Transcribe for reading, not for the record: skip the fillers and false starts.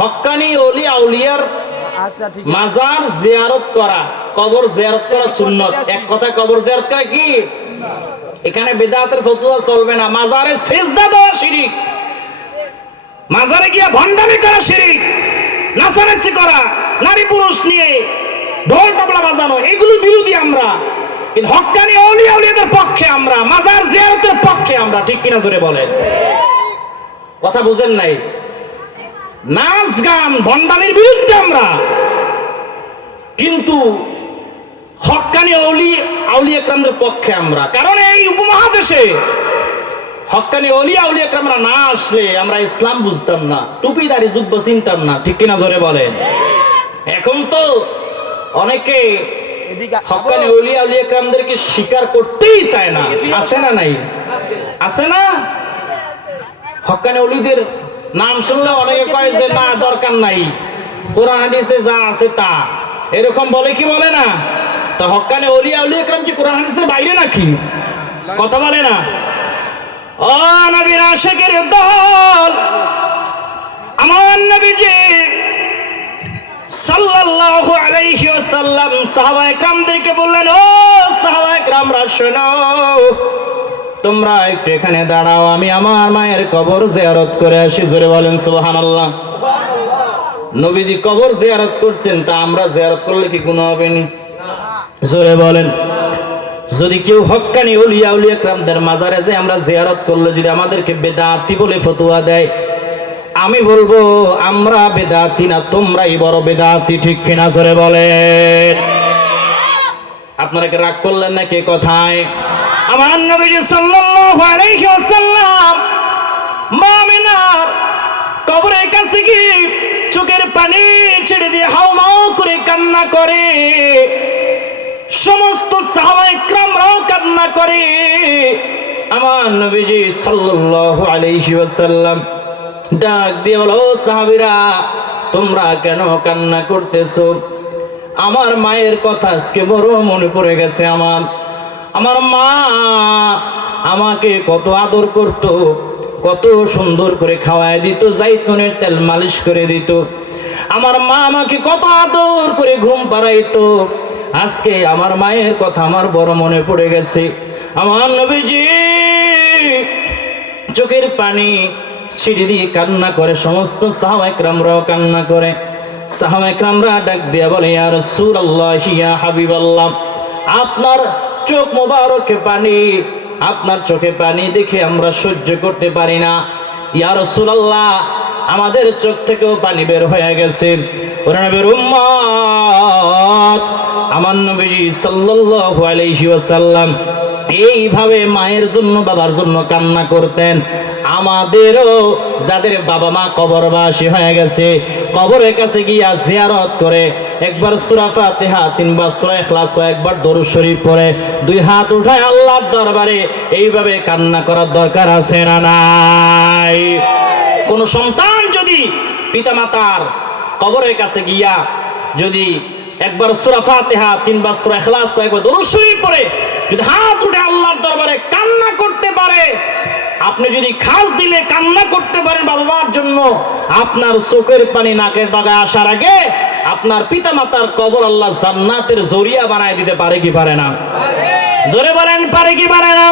হক্কানি ওলি আউলিয়ার মাজার জিয়ারত করা, কবর জিয়ারত করা সুন্নত। এক কথা, কবর জিয়ারত করা কি? এখানে বিদআতের ফতোয়া চলবে না। মাজারে সিজদা দেওয়া শিরক, মাজারে গিয়া ভণ্ডামি করা শিরক, নাচানাচি করা, নারী পুরুষ নিয়ে ঢোল তবলা বাজানো, এগুলো বিরোধী আমরা। কিন্তু হক্কানি ওলি আউলিয়াদের পক্ষে আমরা, মাজার জিয়ারতের পক্ষে আমরা। ঠিক কিনা জোরে বলেন? কথা বুঝেন নাই? নাচ গান ভণ্ডামির বিরুদ্ধে আমরা, কিন্তু হক্কানি ওলি আউলিয়া কেরামদের পক্ষে আমরা। কারণ এই উপমহাদেশে হক্কানি ওলি আউলিয়া কেরামরা না আসলে আমরা ইসলাম বুঝতাম না, টুপিদারি যুদ্ধ চিনতাম না। ঠিক কিনা জোরে বলেন? এখন তো অনেকে হক্কানি ওলি আউলিয়া কেরামদেরকে স্বীকার করতেই চায় না। আছে না? নাই? আছে না? হক্কানি ওলিদের নাম শুনলে অনেকে কয় যে না, দরকার নাই, কোরআন হাদিসে যা আছে তা, এরকম বলে কি বলে না? তো হক্কানি ওলি আউলিয়া কেরাম কি কোরআন হাদিসের বাইরে নাকি? কথা বলে না? ও নবীর আশিকের দল, আমার নবীজি সাল্লাল্লাহু আলাইহি ওয়াসাল্লাম সাহাবায়ে কেরামদেরকে বললেন, ও সাহাবায়ে কেরামরা শোনো, তোমরা একটু এখানে দাঁড়াও, আমি আমার মায়ের কবর জিয়ারত করে আসি। জোরে বলেন সুবহানাল্লাহ। নবীজি কবর জিয়ারত করছেন, তা আমরা জিয়ারত করলে কি গুনাহ হবে না? জোরে বলেন। যদি কেউ হক্কানি ওলিয়া আউলিয়া কেরামদের মাজারে যে আমরা জিয়ারত করলে যদি আমাদেরকে বেদাতি বলে ফতোয়া দেয়, আমি বলবো আমরা বেদাতি না, তোমরাই বড় বেদাতি। ঠিক কিনা জোরে বলেন? আপনারা কি রাগ করলেন নাকি কথায়? আমার নবীজি সাল্লাল্লাহু আলাইহি ওয়াসাল্লাম মা আমিনার কবরের কাছে গিয়ে চোখের পানি ছেড়ে দিয়ে হাউমাউ করে কান্না করে, সমস্ত সাহাবায়ে কেরামরাও কান্না করে। আমার নবীজি সাল্লাল্লাহু আলাইহি ওয়াসাল্লাম ডাক দিয়ে বলো, সাহাবীরা তোমরা কেন কান্না করতেছো? আমার মায়ের কথা আজকে বড় মনে পড়ে গেছে। আমার মা আমাকে কত আদর করত, কত সুন্দর করে খাওয়ায় দিত, জাইতুনের তেল মালিশ করে দিত। আমার মা আমাকে কত আদর করে ঘুম পাড়াইতো। আজকে আমার মায়ের কথা আমার বড় মনে পড়ে গেছে। আমার নবীজি চোখের পানি ছিঁড়ে দিয়ে কান্না করে, সমস্ত সাহাবায়ে কেরামরাও কান্না করে। সাহাবায়ে কেরামরা ডাক দিয়ে বলে, ইয়া রাসূলুল্লাহ, ইয়া হাবিবাল্লাহ, আপনার চোখ মোবারকে পানি, আপনার চোখে পানি দেখে আমরা সহ্য করতে পারি না। ইয়া রাসূলুল্লাহ, আমাদের চোখ থেকেও পানি বের হয়ে গেছে। ওরা নবীর উম্মত আমার নবীজি সাল্লাল্লাহু আলাইহি ওয়াসাল্লাম এইভাবে মায়ের জন্য বাবার জন্য কান্না করতেন। আমাদেরও যাদের বাবা মা কবরবাসী হয়ে গেছে, কবরের কাছে গিয়া জিয়ারত করে একবার সূরা ফাতিহা, 3 বার সূরা ইখলাস, কয়েকবার দরুদ শরীফ পড়ে 2 হাত উঠায় আল্লাহর দরবারে এইভাবে কান্না করার দরকার আছে না নাই? কোন সন্তান যদি পিতামাতার কবরের কাছে গিয়া যদি একবার সূরা ফাতিহা, 3 বার সূরা ইখলাস, কয়েকবার দরুদ শরীফ পড়ে যদি হাত উঠে আল্লাহর দরবারে কান্না করতে পারে, আপনি যদি খাস দিলে কান্না করতে পারেন বাবা মার জন্য, আপনার চোখের পানি নাকের ডগায় আসার আগে আপনার পিতামাতার কবর আল্লাহ জান্নাতের জরিয়া বানায় দিতে পারে কি পারে না? জোরে বলেন, পারে কি পারে না?